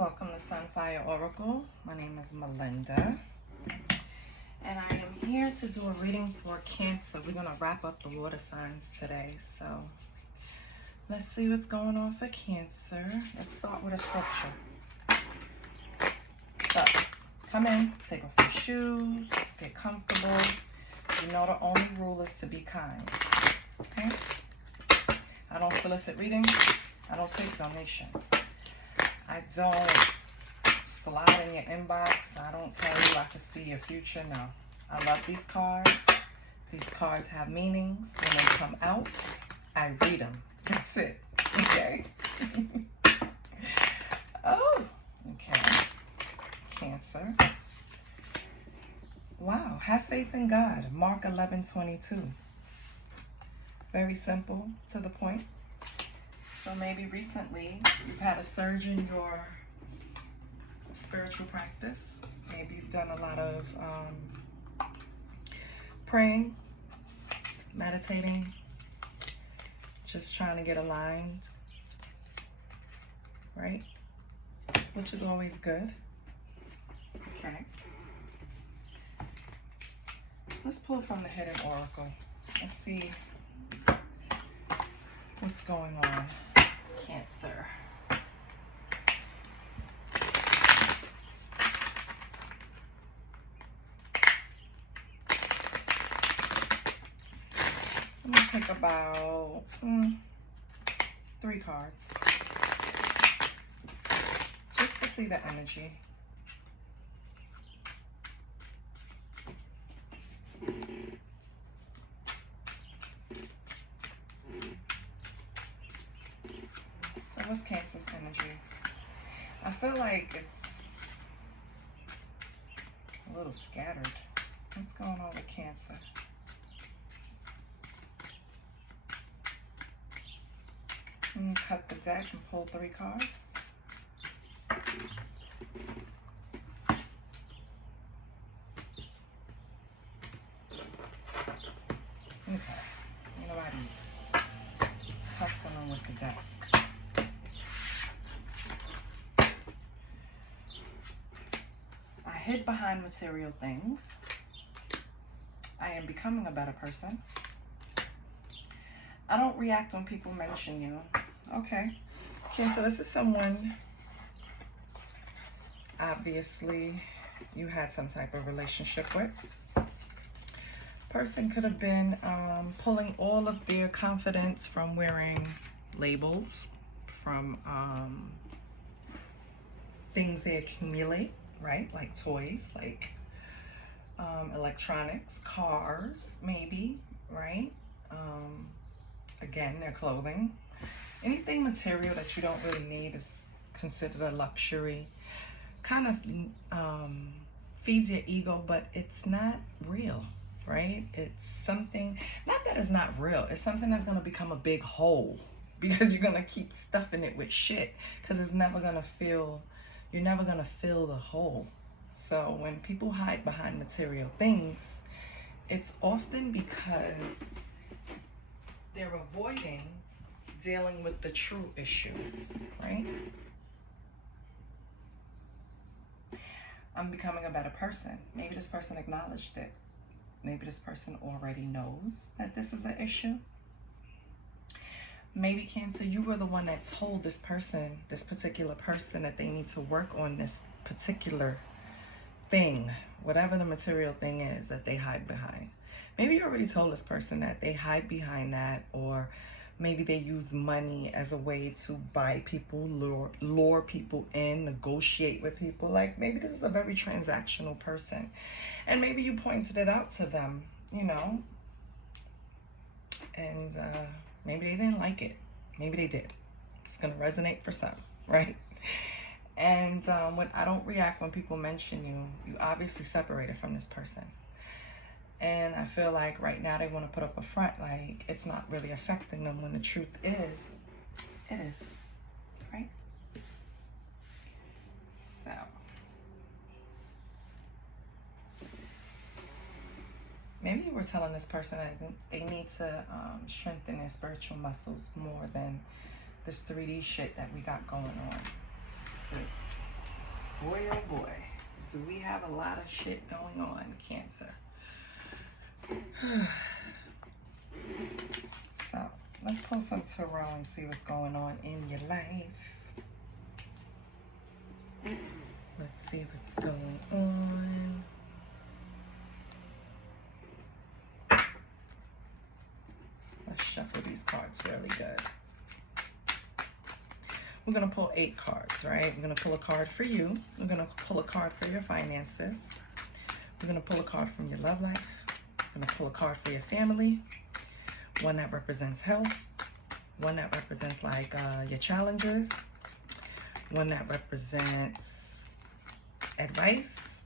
Welcome to Sunfire Oracle. My name is Melinda, and I am here to do a reading for Cancer. We're going to wrap up the water signs today, so let's see what's going on for Cancer. Let's start with a scripture. So, come in, take off your shoes, get comfortable. You know the only rule is to be kind, okay? I don't solicit readings. I don't take donations. I don't slide in your inbox. I don't tell you I can see your future. No. I love these cards. These cards have meanings. When they come out, I read them. That's it. Okay? Oh, okay. Cancer. Wow. Have faith in God. Mark 11:22. Very simple, to the point. So maybe recently you've had a surge in your spiritual practice. Maybe you've done a lot of praying, meditating, just trying to get aligned, right? Which is always good. Okay. Let's pull from the Hidden Oracle. Let's see what's going on. Cancer. I'm gonna pick about 3 cards just to see the energy. So what's Cancer's energy? I feel like it's a little scattered. What's going on with Cancer? Cut the deck and pull 3 cards. Okay, nobody tussling with the desk. I hid behind material things. I am becoming a better person. I don't react when people mention you. Okay. Okay, so this is someone, obviously, you had some type of relationship with. Person could have been pulling all of their confidence from wearing labels, from things they accumulate, right? Like toys, like electronics, cars, maybe, right? Again, their clothing. Anything material that you don't really need is considered a luxury. Kind of feeds your ego, but it's not real, right? It's something, not that it's not real, it's something that's going to become a big hole because you're going to keep stuffing it with shit because it's never going to fill, you're never going to fill the hole. So when people hide behind material things, it's often because they're avoiding dealing with the true issue, right? I'm becoming a better person. Maybe this person acknowledged it. Maybe this person already knows that this is an issue. Maybe Cancer, you were the one that told this person, this particular person, that they need to work on this particular thing, whatever the material thing is that they hide behind. Maybe you already told this person that they hide behind that, or maybe they use money as a way to buy people, lure people in, negotiate with people. Like maybe this is a very transactional person. And maybe you pointed it out to them, you know, and maybe they didn't like it. Maybe they did. It's going to resonate for some, right? And when I don't react when people mention you, you obviously separated from this person. And I feel like right now they want to put up a front like it's not really affecting them, when the truth is, it is, right? So, maybe you were telling this person that they need to strengthen their spiritual muscles more than this 3D shit that we got going on. This Boy, oh boy, do we have a lot of shit going on, Cancer. So, let's pull some tarot and see what's going on in your life. Let's see what's going on. Let's shuffle these cards really good. We're going to pull 8 cards, right? We're going to pull a card for you. We're going to pull a card for your finances. We're going to pull a card from your love life. We're going to pull a card for your family. One that represents health. One that represents like your challenges. One that represents advice.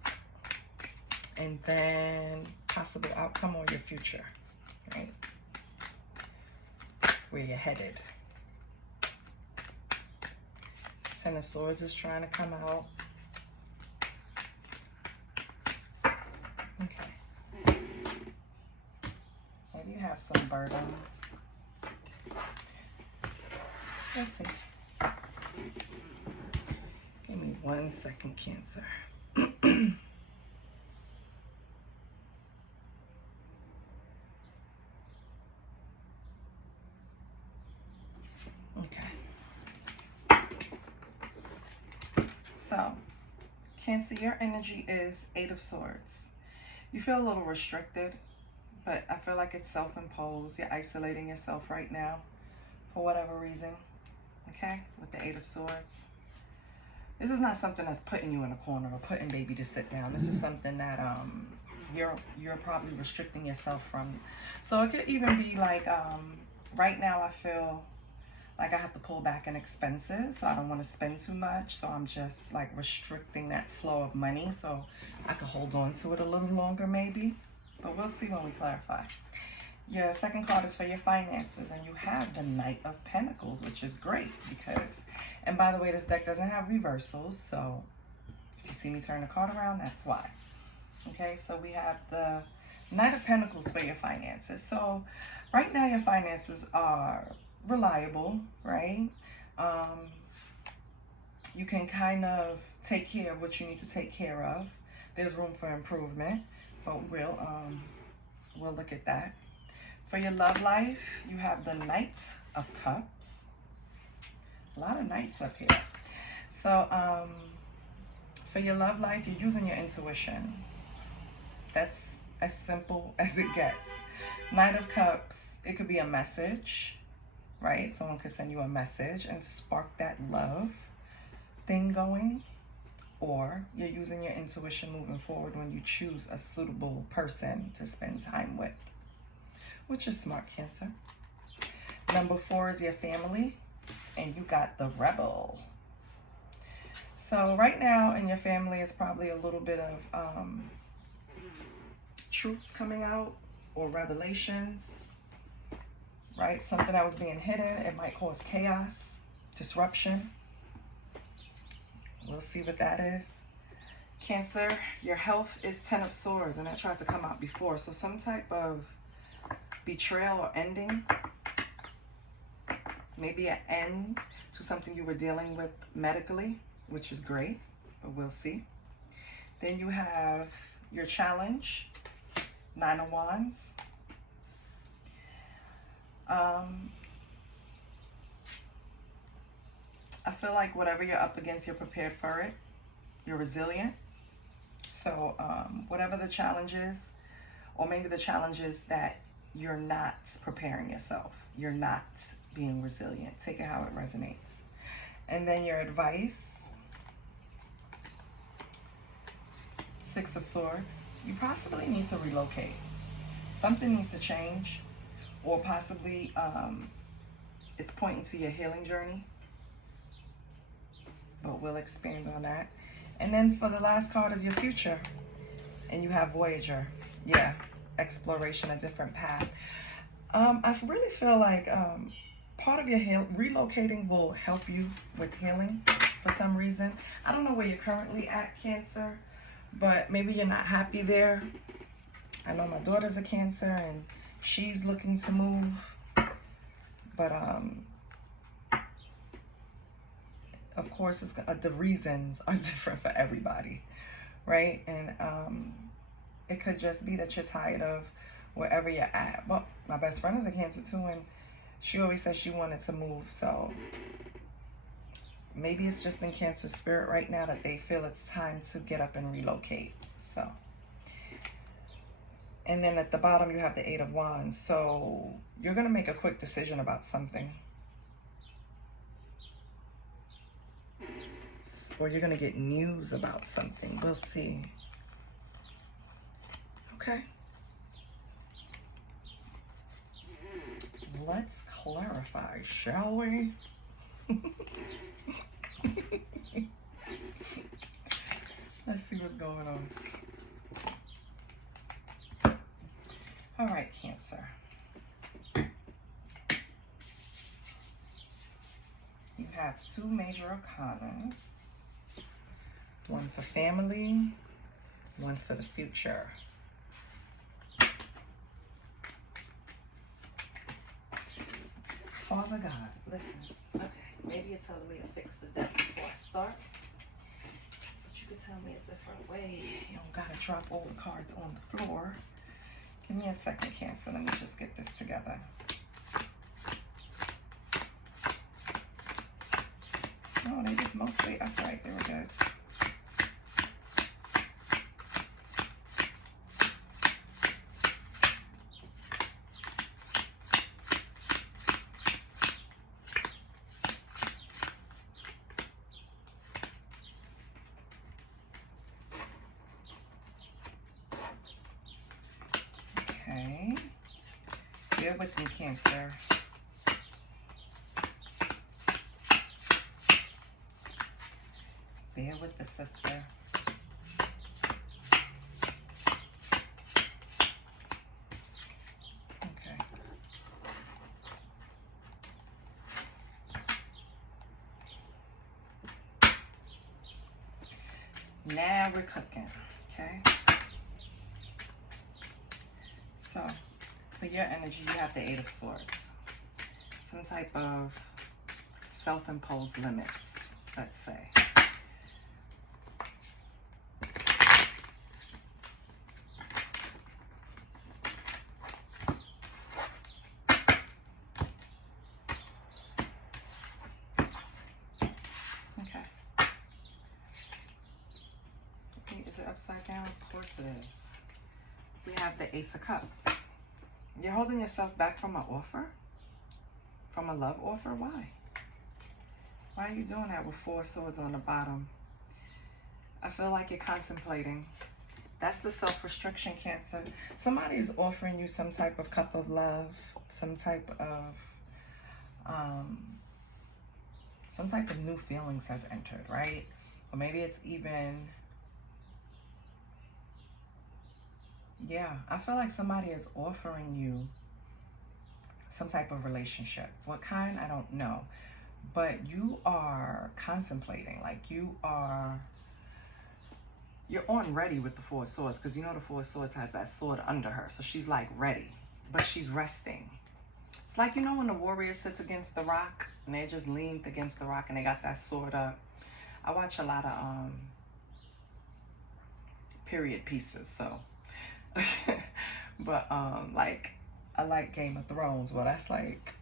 And then possible outcome or your future, right? Where you're headed. Ten of Swords is trying to come out. Okay. Maybe you have some burdens. Let's see. Give me 1 second, Cancer. Okay. So, Cancer, your energy is 8 of Swords. You feel a little restricted, but I feel like it's self-imposed. You're isolating yourself right now for whatever reason, okay, with the 8 of Swords. This is not something that's putting you in a corner or putting baby to sit down. This is something that you're probably restricting yourself from. So it could even be like, right now I feel like I have to pull back in expenses, so I don't want to spend too much. So I'm just like restricting that flow of money so I could hold on to it a little longer maybe. But we'll see when we clarify. Your second card is for your finances, and you have the Knight of Pentacles, which is great because, and by the way, this deck doesn't have reversals, so if you see me turn the card around, that's why. Okay, so we have the Knight of Pentacles for your finances. So right now your finances are reliable, right? You can kind of take care of what you need to take care of. There's room for improvement, but we'll look at that. For your love life, you have the Knight of Cups. A lot of knights up here. So for your love life, you're using your intuition. That's as simple as it gets. Knight of Cups, it could be a message, right? Someone could send you a message and spark that love thing going. Or you're using your intuition moving forward when you choose a suitable person to spend time with, which is smart, Cancer. Number 4 is your family, and you got the Rebel. So right now in your family, it's probably a little bit of truths coming out or revelations, right? Something that was being hidden. It might cause chaos, disruption. We'll see what that is. Cancer, your health is 10 of Swords, and that tried to come out before. So some type of betrayal or ending. Maybe an end to something you were dealing with medically, which is great, but we'll see. Then you have your challenge, 9 of Wands. I feel like whatever you're up against, you're prepared for it. You're resilient. So whatever the challenge is, or maybe the challenge is that you're not preparing yourself. You're not being resilient. Take it how it resonates. And then your advice, 6 of Swords. You possibly need to relocate. Something needs to change, or possibly it's pointing to your healing journey. But we'll expand on that. And then for the last card is your future. And you have Voyager. Yeah, exploration, a different path. I really feel like part of your relocating will help you with healing for some reason. I don't know where you're currently at, Cancer, but maybe you're not happy there. I know my daughter's a Cancer and she's looking to move. But of course, the reasons are different for everybody, right? And it could just be that you're tired of wherever you're at. Well, my best friend is a Cancer too, and she always said she wanted to move. So maybe it's just in Cancer spirit right now that they feel it's time to get up and relocate. So, and then at the bottom you have the Eight of Wands. So you're going to make a quick decision about something. Or you're going to get news about something. We'll see. Okay. Let's clarify, shall we? Let's see what's going on. All right, Cancer. You have two major arcanas. One for family, one for the future. Father God, listen. Okay, maybe you're telling me to fix the deck before I start. But you could tell me a different way. You don't gotta drop all the cards on the floor. Give me a second, Cancer. Let me just get this together. Oh, they just mostly upright. They were good. Okay. Bear with me, Cancer. Bear with the sister. Okay. Now we're cooking, okay? So, for your energy, you have the Eight of Swords. Some type of self-imposed limits, let's say. Is it upside down? Of course it is. We have the Ace of Cups. You're holding yourself back from an offer? From a love offer? Why? Why are you doing that with Four Swords on the bottom? I feel like you're contemplating. That's the self-restriction, Cancer. Somebody is offering you some type of cup of love, some type of new feelings has entered, right? Or maybe it's even, yeah, I feel like somebody is offering you some type of relationship. What kind? I don't know. But you are contemplating, like you're on ready with the Four of Swords, because you know the Four of Swords has that sword under her. So she's like ready, but she's resting. It's like, you know, when the warrior sits against the rock and they just leaned against the rock and they got that sword up. I watch a lot of period pieces, so but like I like Game of Thrones. Well, that's like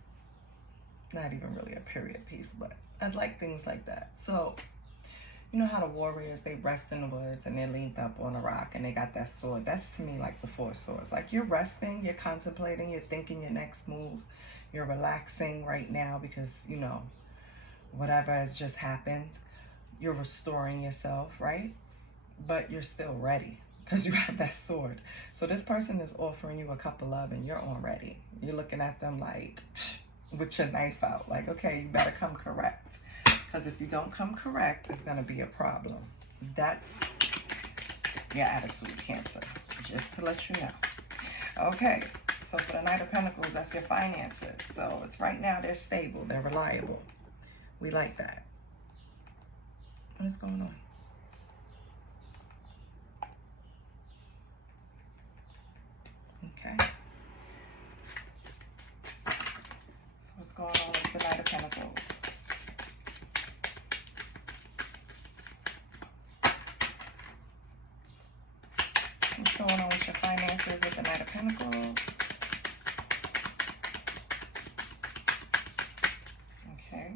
not even really a period piece, but I like things like that. So you know how the warriors, they rest in the woods and they're leaned up on a rock and they got that sword. That's to me like the Four of Swords. Like you're resting, you're contemplating, you're thinking your next move, you're relaxing right now because, you know, whatever has just happened, you're restoring yourself, right? But you're still ready because you have that sword. So this person is offering you a cup of love and you're on ready. You're looking at them like with your knife out, like, okay, you better come correct. Because if you don't come correct, it's going to be a problem. That's your attitude, Cancer, just to let you know. Okay, so for the Knight of Pentacles, that's your finances. So it's right now, they're stable, they're reliable. We like that. What is going on? Okay. So what's going on with the Knight of Pentacles? going on with your finances with the Knight of Pentacles? Okay.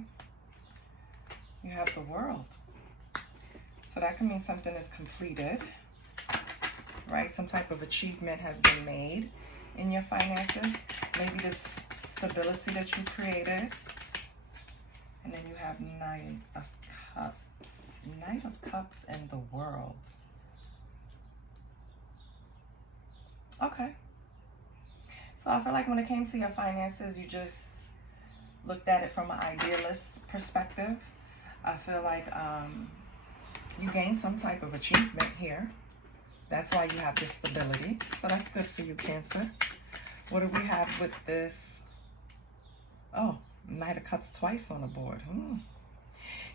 You have the World. So that can mean something is completed, right? Some type of achievement has been made in your finances. Maybe this stability that you created. And then you have Knight of Cups. Knight of Cups and the World. Okay. So I feel like when it came to your finances, you just looked at it from an idealist perspective. I feel like you gained some type of achievement here. That's why you have this stability. So that's good for you, Cancer. What do we have with this? Oh, Knight of Cups twice on the board.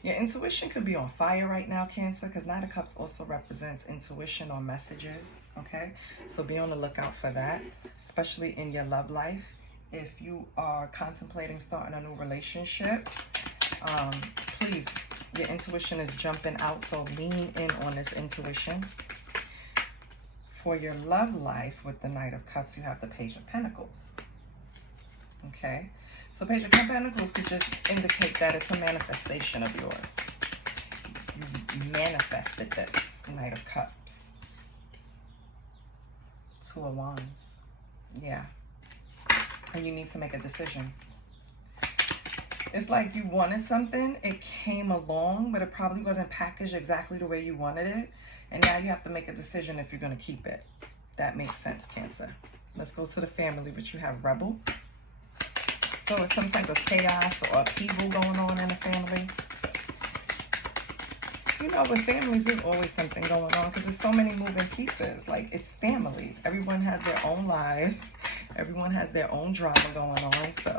Your intuition could be on fire right now, Cancer, because Knight of Cups also represents intuition or messages, okay? So be on the lookout for that, especially in your love life. If you are contemplating starting a new relationship, please, your intuition is jumping out, so lean in on this intuition. For your love life with the Knight of Cups, you have the Page of Pentacles, okay? So Page of Pentacles could just indicate that it's a manifestation of yours. You manifested this, Knight of Cups. Two of Wands. Yeah. And you need to make a decision. It's like you wanted something, it came along, but it probably wasn't packaged exactly the way you wanted it. And now you have to make a decision if you're going to keep it. That makes sense, Cancer. Let's go to the family, which you have Rebel. So it's some type of chaos or upheaval going on in the family. You know, with families, there's always something going on because there's so many moving pieces. Like, it's family. Everyone has their own lives. Everyone has their own drama going on. So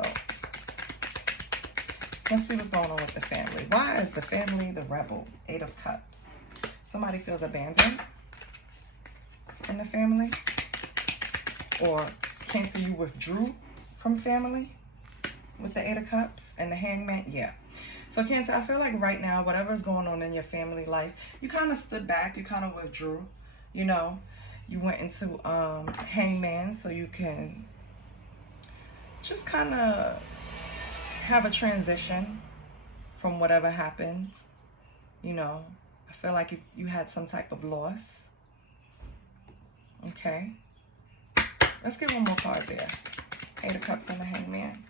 let's see what's going on with the family. Why is the family the rebel? Eight of Cups. Somebody feels abandoned in the family. Or Cancer, you withdrew from family with the Eight of Cups and the Hangman. Yeah. So Cancer, I feel like right now, whatever's going on in your family life, you kind of stood back, you kind of withdrew, you know. You went into Hangman so you can just kind of have a transition from whatever happened, you know. I feel like you had some type of loss. Okay. Let's get one more card there. Eight of Cups and the Hangman.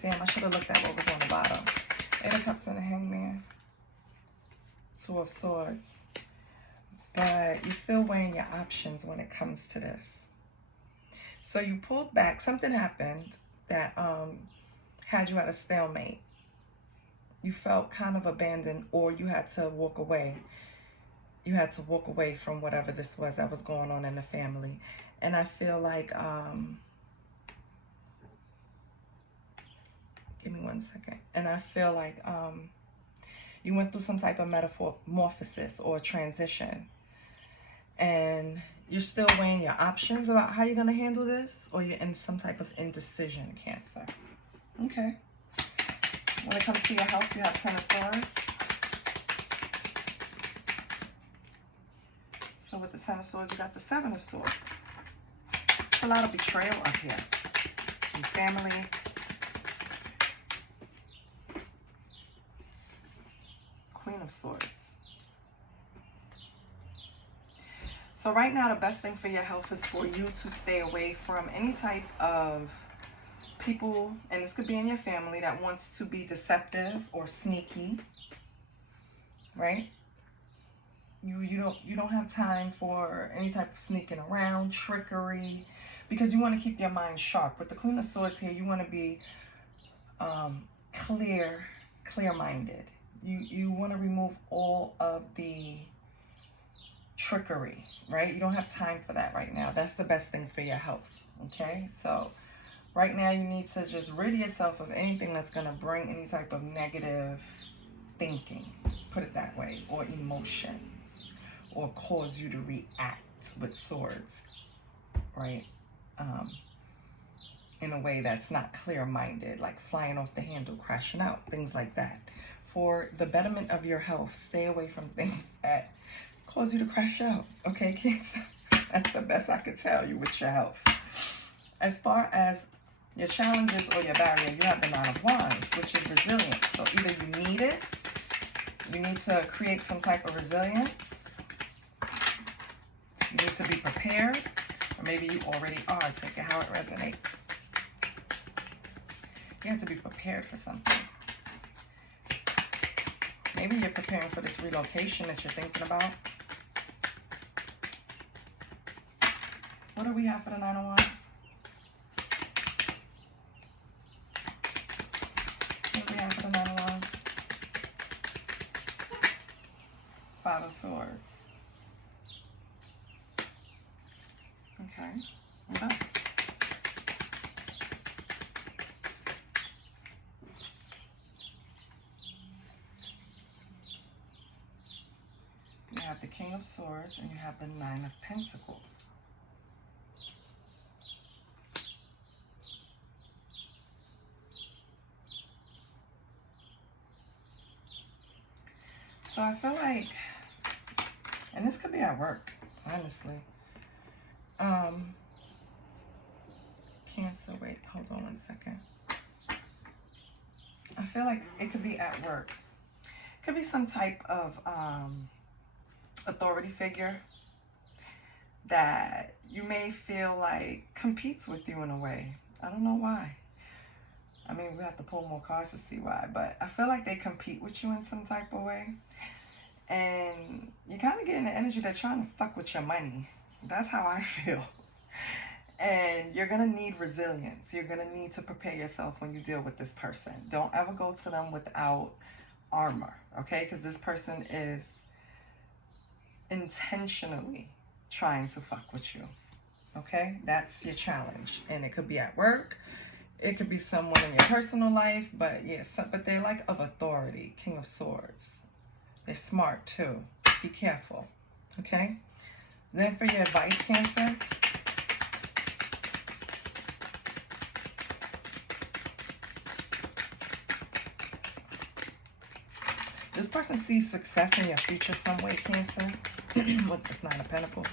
Damn, I should have looked at what was on the bottom. Eight of Cups and the Hangman. Two of Swords. But you're still weighing your options when it comes to this. So you pulled back. Something happened that had you at a stalemate. You felt kind of abandoned, or you had to walk away. You had to walk away from whatever this was that was going on in the family. And I feel like, give me 1 second. And I feel like you went through some type of metamorphosis or transition. And you're still weighing your options about how you're going to handle this, or you're in some type of indecision, Cancer. Okay. When it comes to your health, you have Ten of Swords. So with the Ten of Swords, you got the Seven of Swords. It's a lot of betrayal up here. Your family. Queen of Swords. So right now, the best thing for your health is for you to stay away from any type of people, and this could be in your family, that wants to be deceptive or sneaky, right? You don't have time for any type of sneaking around, trickery, because you want to keep your mind sharp. With the Queen of Swords here, you want to be clear-minded. You want to remove all of the trickery, right? You don't have time for that right now. That's the best thing for your health, okay? So right now you need to just rid yourself of anything that's going to bring any type of negative thinking, put it that way, or emotions, or cause you to react with swords, right? In a way that's not clear-minded, like flying off the handle, crashing out, things like that. For the betterment of your health, stay away from things that cause you to crash out, okay, Cancer? That's the best I could tell you with your health. As far as your challenges or your barrier, you have the Nine of Wands, which is resilience. So either you need it, you need to create some type of resilience, you need to be prepared, or maybe you already are. Take it how it resonates. You have to be prepared for something. Maybe you're preparing for this relocation that you're thinking about. What do we have for the Nine of Wands? What do we have for the Nine of Wands? Five of Swords. Okay. What else? You have the King of Swords and you have the Nine of Pentacles. So I feel like, and this could be at work, honestly. Cancer, wait, hold on one second. I feel like it could be at work. It could be some type of authority figure that you may feel like competes with you in a way. I don't know why. I mean, we have to pull more cards to see why, but I feel like they compete with you in some type of way. And you're kind of getting the energy they're trying to fuck with your money. That's how I feel. And you're going to need resilience. You're going to need to prepare yourself when you deal with this person. Don't ever go to them without armor, okay? Because this person is intentionally trying to fuck with you, okay? That's your challenge. And it could be at work. It could be someone in your personal life. But yes, but they're like of authority. King of Swords. They're smart too. Be careful, okay? Then for your advice, Cancer. This person sees success in your future some way, Cancer, with this Nine of Pentacles.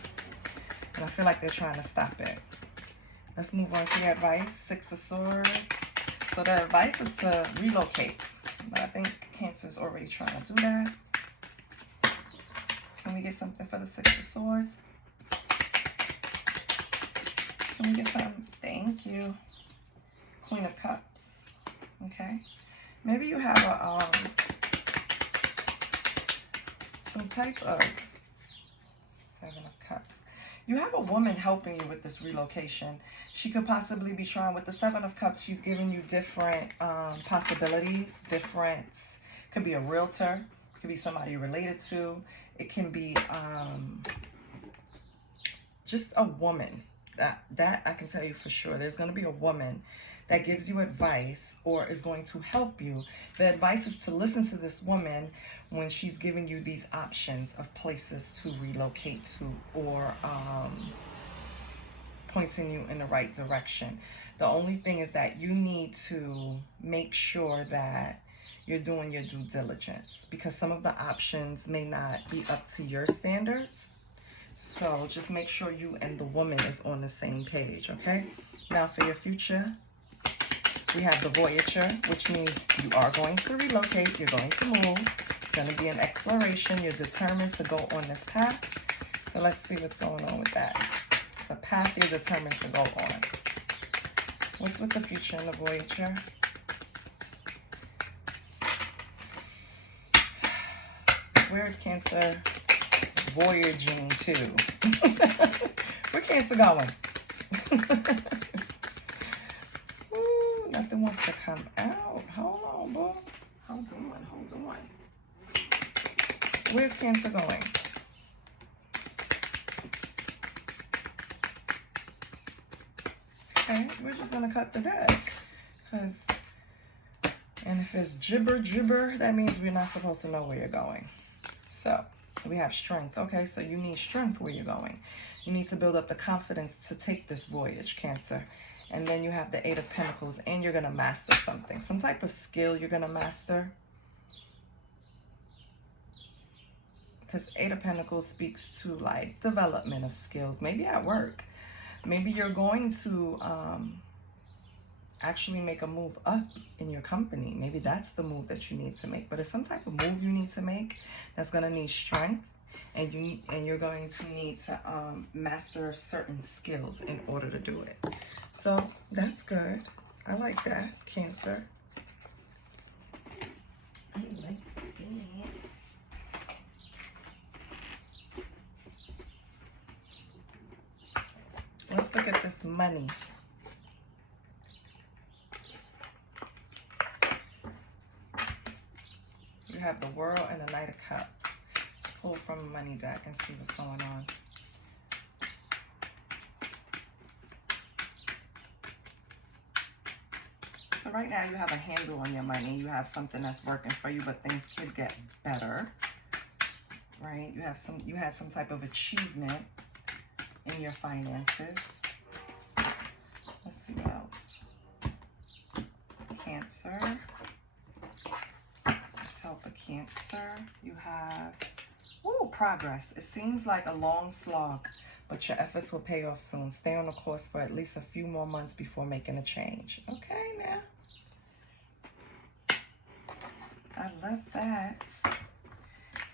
And I feel like they're trying to stop it. Let's move on to your advice. Six of Swords. So the advice is to relocate. But I think Cancer is already trying to do that. Can we get something for the Six of Swords? Can we get something? Thank you. Queen of Cups. Okay. Maybe you have a some type of Seven of Cups. You have a woman helping you with this relocation. She could possibly be trying with the Seven of Cups. She's giving you different possibilities. Different. Could be a realtor. Could be somebody you're related to. It can be just a woman. That I can tell you for sure. There's going to be a woman that gives you advice or is going to help you. The advice is to listen to this woman when she's giving you these options of places to relocate to, or pointing you in the right direction. The only thing is that you need to make sure that you're doing your due diligence, because some of the options may not be up to your standards. So just make sure you and the woman is on the same page, okay? Now for your future, we have the Voyager, which means you are going to relocate, you're going to move. It's going to be an exploration. You're determined to go on this path. So let's see what's going on with that. It's a path you're determined to go on. What's with the future in the Voyager? Where is Cancer voyaging to? Where Cancer going? Ooh, nothing wants to come out. Hold on, boo. Hold on. Where's Cancer going? Okay, we're just gonna cut the deck. And if it's gibber, that means we're not supposed to know where you're going. So we have strength. Okay, so you need strength where you're going. You need to build up the confidence to take this voyage, Cancer. And then you have the Eight of Pentacles, and you're going to master something. Some type of skill you're going to master. because Eight of Pentacles speaks to like development of skills, maybe at work. Maybe you're going to actually make a move up in your company. Maybe that's the move that you need to make. But it's some type of move you need to make that's going to need strength, and you're going to need to master certain skills in order to do it. So that's good. I like that, Cancer. I like that. Let's look at this money. You have the World and the Knight of Cups. Let's pull from a money deck and see what's going on. So right now you have a handle on your money. You have something that's working for you, but things could get better. Right? You had some type of achievement in your finances. Let's see what else. Cancer. Let's help a Cancer. You have progress. It seems like a long slog, but your efforts will pay off soon. Stay on the course for at least a few more months before making a change. Okay, now. I love that.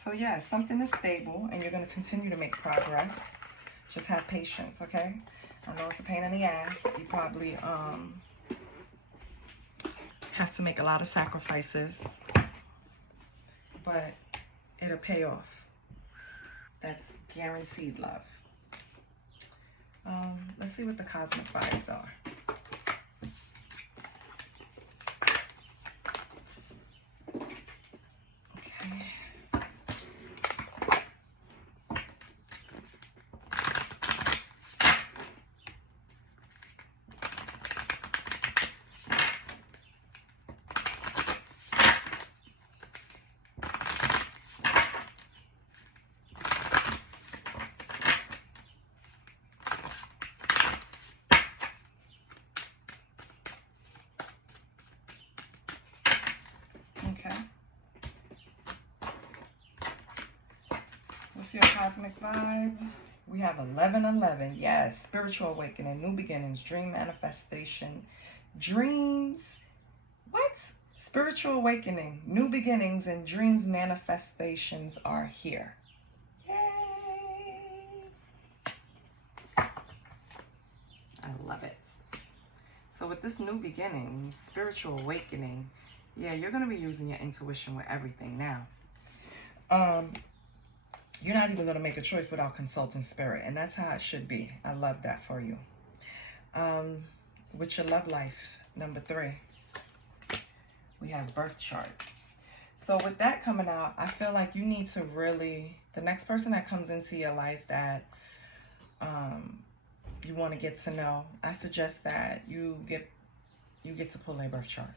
So yeah, something is stable and you're going to continue to make progress. Just have patience, okay? I know it's a pain in the ass. You probably have to make a lot of sacrifices, but it'll pay off. That's guaranteed love. Let's see what the cosmic vibes are. Okay. What's your cosmic vibe? We have 1111. Yes, spiritual awakening, new beginnings, dream manifestation. Dreams. What? Spiritual awakening, new beginnings, and dreams manifestations are here. Yay! I love it. So with this new beginning, spiritual awakening, yeah, you're going to be using your intuition with everything now. You're not even going to make a choice without consulting spirit, and that's how it should be. I love that for you. With your love life, number 3, we have birth chart. So with that coming out, I feel like you need to really, the next person that comes into your life that you want to get to know, I suggest that you get to pull a birth chart.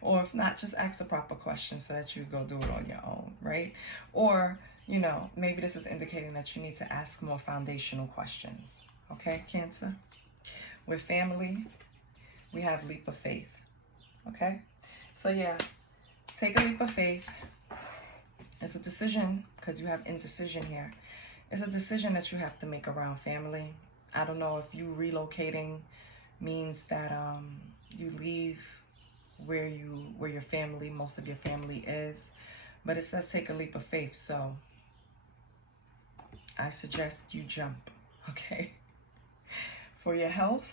Or if not, just ask the proper questions so that you go do it on your own, right? Or, you know, maybe this is indicating that you need to ask more foundational questions. Okay, Cancer? With family, we have leap of faith. Okay? So yeah, take a leap of faith. It's a decision, because you have indecision here. It's a decision that you have to make around family. I don't know if you relocating means that you leave where your family, most of your family is, but it says take a leap of faith, so I suggest you jump. Okay? For your health,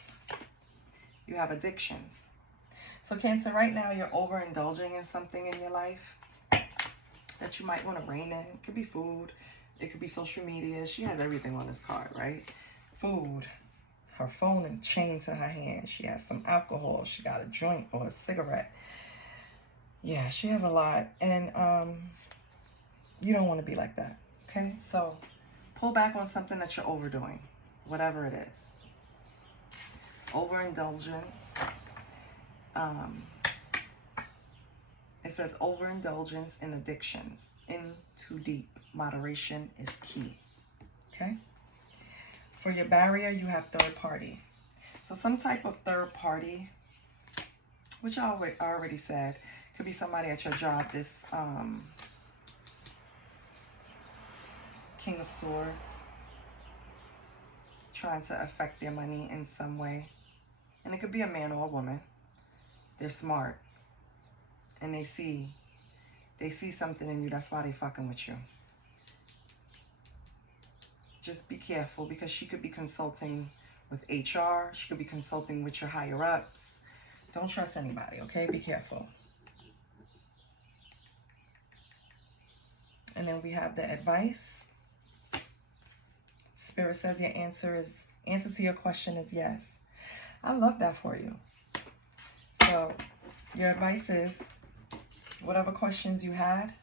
you have addictions. So Cancer, right now you're overindulging in something in your life that you might want to rein in. It could be food, it could be social media. She has everything on this card, right? Food, her phone and chain to her hand. She has some alcohol. She got a joint or a cigarette. Yeah, she has a lot. And you don't want to be like that. Okay? So pull back on something that you're overdoing. Whatever it is. Overindulgence. It says overindulgence in addictions. In too deep. Moderation is key. Okay? For your barrier, you have third party. So some type of third party, which I already said, could be somebody at your job. This King of Swords, trying to affect their money in some way. And it could be a man or a woman. They're smart. And they see something in you. That's why they fucking with you. Just be careful, because she could be consulting with HR. She could be consulting with your higher ups. Don't trust anybody, okay? Be careful. And then we have the advice. Spirit says your answer to your question is yes. I love that for you. So your advice is whatever questions you had,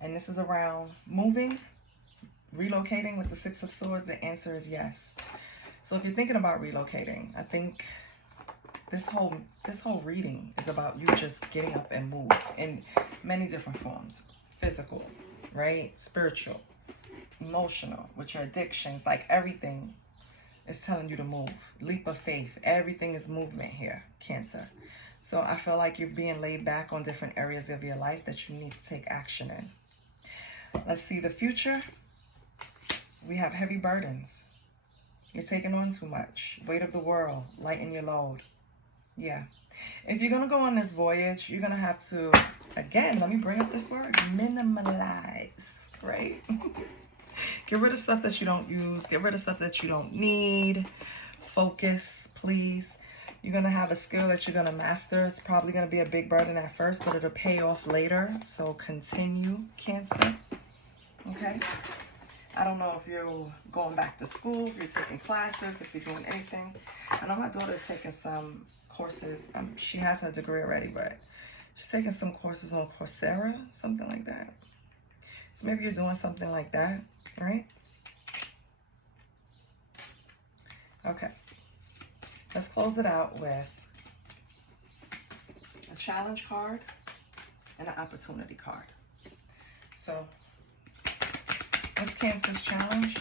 and this is around moving, relocating with the Six of Swords, the answer is yes. So if you're thinking about relocating, I think this whole reading is about you just getting up and move in many different forms. Physical, right? Spiritual, emotional, with your addictions, like everything is telling you to move. Leap of faith. Everything is movement here, Cancer. So I feel like you're being laid back on different areas of your life that you need to take action in. Let's see the future. We have heavy burdens. You're taking on too much. Weight of the world. Lighten your load. Yeah. If you're going to go on this voyage, you're going to have to, again, let me bring up this word, minimalize, right? Get rid of stuff that you don't use. Get rid of stuff that you don't need. Focus, please. You're going to have a skill that you're going to master. It's probably going to be a big burden at first, but it'll pay off later. So continue, Cancer. Okay? I don't know if you're going back to school, if you're taking classes, if you're doing anything. I know my daughter's taking some courses. She has her degree already, but she's taking some courses on Coursera, something like that. So maybe you're doing something like that, right? Okay. Let's close it out with a challenge card and an opportunity card. So, what's Cancer's challenge?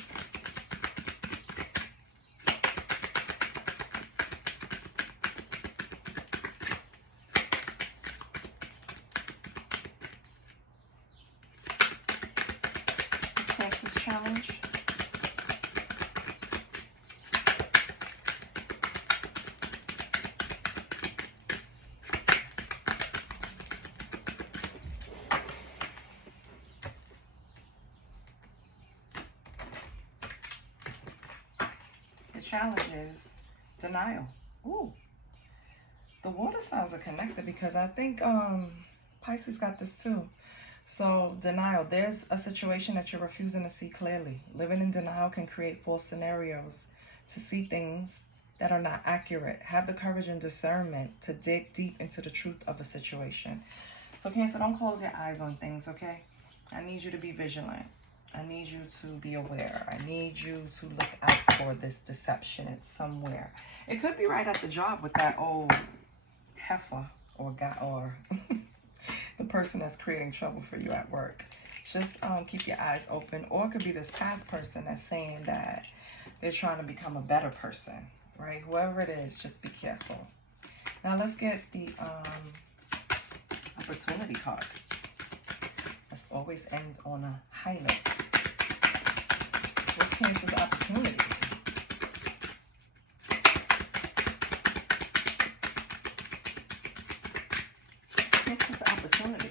What's Cancer's challenge? Challenge is denial. Ooh, the water signs are connected, because I think Pisces got this too. So denial, there's a situation that you're refusing to see clearly. Living in denial can create false scenarios to see things that are not accurate. Have the courage and discernment to dig deep into the truth of a situation. So Cancer, don't close your eyes on things, okay? I need you to be vigilant. I need you to be aware. I need you to look out for this deception. It's somewhere. It could be right at the job with that old heifer or guy, or the person that's creating trouble for you at work. Just keep your eyes open. Or it could be this past person that's saying that they're trying to become a better person, right? Whoever it is, just be careful. Now let's get the opportunity card. This always ends on a high note. What's Cancer's opportunity? What's Cancer's opportunity?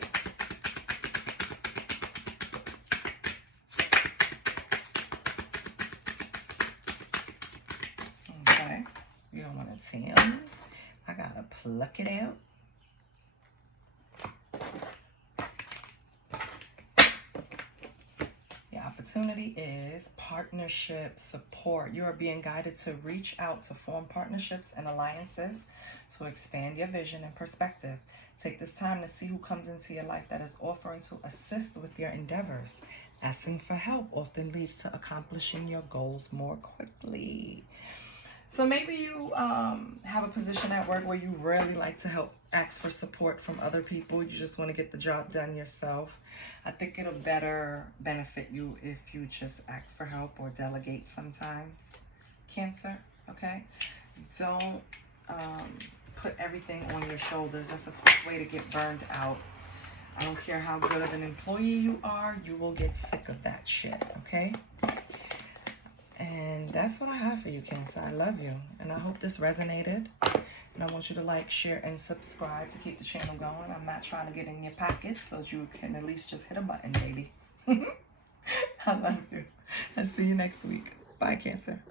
Okay. You don't want to tell me. I gotta pluck it out. Opportunity is partnership support. You are being guided to reach out to form partnerships and alliances to expand your vision and perspective. Take this time to see who comes into your life that is offering to assist with your endeavors. Asking for help often leads to accomplishing your goals more quickly. So maybe you have a position at work where you really like to help, ask for support from other people. You just want to get the job done yourself. I think it'll better benefit you if you just ask for help or delegate sometimes, Cancer, okay? Don't put everything on your shoulders. That's a quick way to get burned out. I don't care how good of an employee you are, you will get sick of that shit, okay? And that's what I have for you, Cancer. I love you. And I hope this resonated. And I want you to like, share, and subscribe to keep the channel going. I'm not trying to get in your pockets, so that you can at least just hit a button, baby. I love you. I'll see you next week. Bye, Cancer.